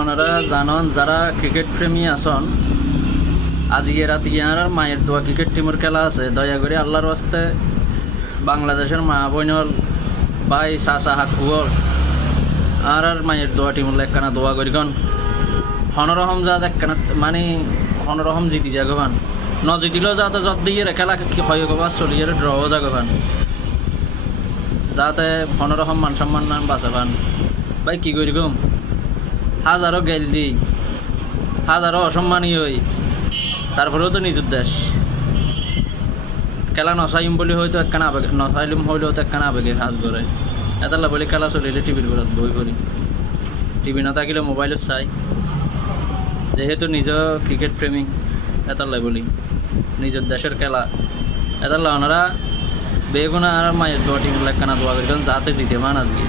ওনারা জানন যারা ক্রিকেট প্রেমী আছেন আজকে রাতে আর মায়ের দোয়া ক্রিকেট টিমের খেলা আছে, দয়া করে আল্লাহর ওয়াস্তে বাংলাদেশের মা বোনল ভাই চাচা হাকুর আর মায়ের দোয়া টিমুল একখানা দোয়া করিগন হনরহম যা একখানা মানে হনরহম জিতি যাগবান ন জিতিলেও যাতে যত দিয়ে খেলা হয় গবান চলিয়ে ড্রও যাগবান যাতে হনরহম মান সম্মান নাম বাঁচাবান। ভাই কি করি গম হাজারো গেল দি হাজারো অসম্মানী হই তারপরেও তো নিজের দেশ খেলা নচাইম বলে হয়তো একখানা আবেগে নচাইলিম হইলেও তো একখানা আবেগে সাজ করে এতালা বলে খেলা চলিলে টিভির ঘৰত বই করি টিভি নাথাকিলে মোবাইলত চাই যেহেতু নিজ ক্রিকেট প্রেমী এতালাই বলি নিজের দেশের খেলা এতালা ওনারা বেগুনা আর মায়ের দোয়া টিম একখানা দোয়া করি যাতে জিতে মান আজকে